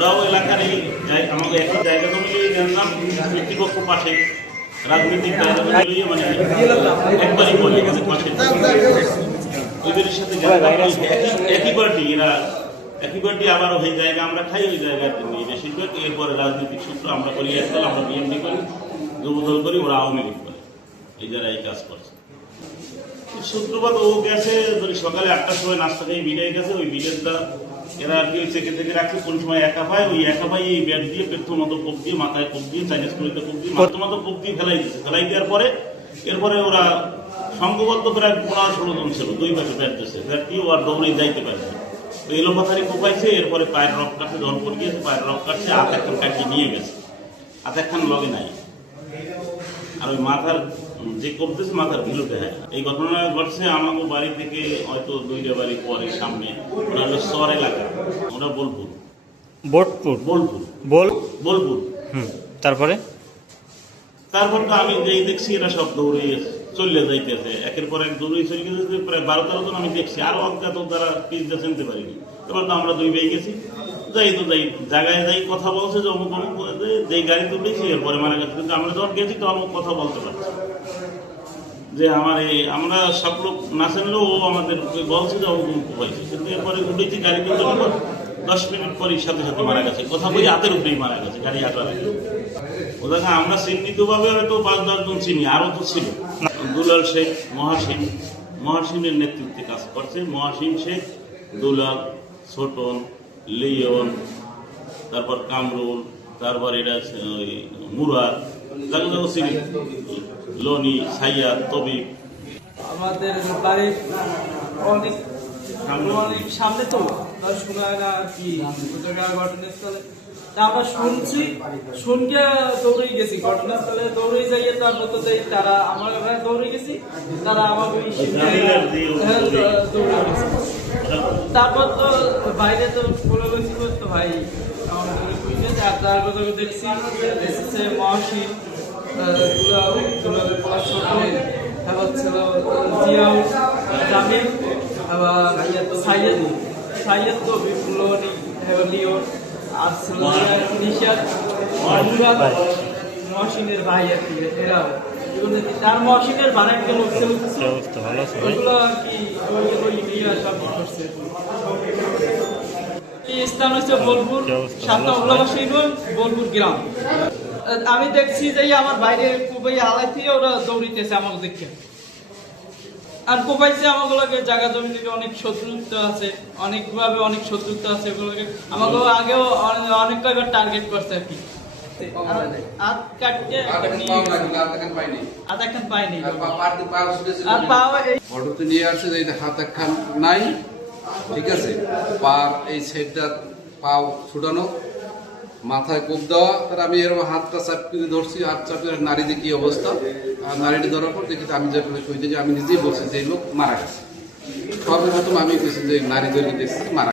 ওরাও এলাকার এই আমাদের একই জায়গা জমি নাম কর্তৃপক্ষ পাশে রাজনৈতিক জায়গা জমি মানে একবারই বলে গেছে পাশে ওইদের সাথে একই পার্টি এরা একই পার্টি আবারও ওই জায়গা আমরা খাই ওই জায়গাতে নিয়ে বেশিরভাগ এরপরে রাজনৈতিক সূত্র আমরা করি একদল আমরা বিএনপি করি যুবদল করি ওরা আওয়ামী লীগ করে এই যারা এই কাজ করছে সূত্রপাত ও গেছে সকালে 8টার সময় নাস্তা খেয়ে বিদায় গেছে ওই বিলেটটা এরা আর কি চেকে থেকে রাখছে কোন সময় একা পায় ওই একা পাই এই ব্যাট দিয়ে পেট্রোল মতো কোপ দিয়ে মাথায় কোপ দিয়ে চাইনিজ করিতে কোপ দিয়ে মাথা মতো কোপ দিয়ে ফেলাই দিচ্ছে ফেলাই দেওয়ার পরে এরপরে ওরা সংঘবদ্ধ প্রায় 15-16 জন ছিল দুই পাশে ব্যাট দিচ্ছে ব্যাট দিয়ে ও আর দৌড়ে যাইতে পারছে তো এই লোপাথারি কোপাইছে এরপরে পায়ের রক কাটছে ধন পড়ে গিয়েছে পায়ের রক কাটছে হাত একখান কাটিয়ে নিয়ে গেছে হাত একখান লগে নাই আর ওই মাথার যে করতেছে মাথার ভিলুতে হয় এই ঘটনা ঘটছে আমাকে বাড়ি থেকে হয়তো 2টা বাড়ি পরে সামনে ওরা হলো শহর এলাকা ওরা বোলপুর তারপরে তারপর তো আমি যেই দেখছি এরা সব দৌড়ে চলে যাইতেছে একের পর এক দৌড়ে চলে গেছে প্রায় 12-13 জন আমি দেখছি আরো অজ্ঞাত তারা পিছটা চিনতে পারিনি এবার তো আমরা 2 পেয়ে গেছি যাই জায়গায় যাই কথা বলছে যে অমুক অমুক যেই গাড়ি তুলেছি এরপরে মারা গেছে কিন্তু আমরা যখন গেছি তখন কথা বলতে পারছি যে আমার এই আমরা সব লোক না চিনলেও ও আমাদের বলছে যে অমুক অমুক পাইছে কিন্তু এরপরে উঠেছি গাড়ি তুলতে 10 মিনিট পরই সাথে সাথে মারা গেছে কথা বলি হাতের উপরেই মারা গেছে গাড়ি হাঁটার আগে ওদেরকে আমরা চিহ্নিতভাবে হয়তো 5-10 জন চিনি আরও তো ছিল দুলাল শেখ মহাসিনের নেতৃত্বে কাজ করছে মহাসিন শেখ দুলাল ছোটন লিওন তারপর কামরুল তারপর এটা মুরাদ যাগুলো চিনি লনি সাইয়াদ তবিব আমাদের বাড়ির অনেক সামনে তো শোনা না কি ঘটনাস্থলে তা আমরা শুনছি শুনকে দৌড়ে গেছি ঘটনাস্থলে দৌড়ে যাইয়ে তারপর তো তারা আমার দৌড়ে গেছি তারা আমাকে দৌড়ে গেছে তারপর তো বাইরে তো বলে গেছি তো ভাই আমাদের বুঝে আর তারপর তো দেখছি এসেছে মহাসিন ছিল জিয়াউ জামিল আবার সাইয়েদ তো বিপ্লবী লিওন আর ছিল নিশাদ মহসিনের ভাই আর কি এরাও তার মহসিনের বানাইতে লোক ছিল ওইগুলো আর কি ওই নিয়ে সব করছে এই স্থান হচ্ছে বোলপুর সাতটাবাসী বোলপুর গ্রাম আমি দেখছি যে আমার বাইরে কোপাই আলাই থেকে ওরা দৌড়িতেছে আমাকে দেখে আর কোপাইছে আমাগুলোকে জায়গা জমি থেকে অনেক শত্রুতা আছে অনেকভাবে অনেক শত্রুতা আছে ওগুলোকে আমাকে আগেও অনেক কয়েকবার টার্গেট করছে আর কি নিয়ে আসছে যে হাত একখান নাই ঠিক আছে পার এই সাইডটা পাও ছুটানো মাথায় কোপ দেওয়া তার আমি এরকম হাতটা চাপিয়ে ধরছি হাত চাপিয়ে নারীদের কি অবস্থা আর নারীটি ধরার পর দেখি আমি যেখানে কইতে যে আমি নিজেই বলছি যে লোক মারা গেছে সবের প্রথম আমি বলছি যে নারীদেরকে দেখছি মারা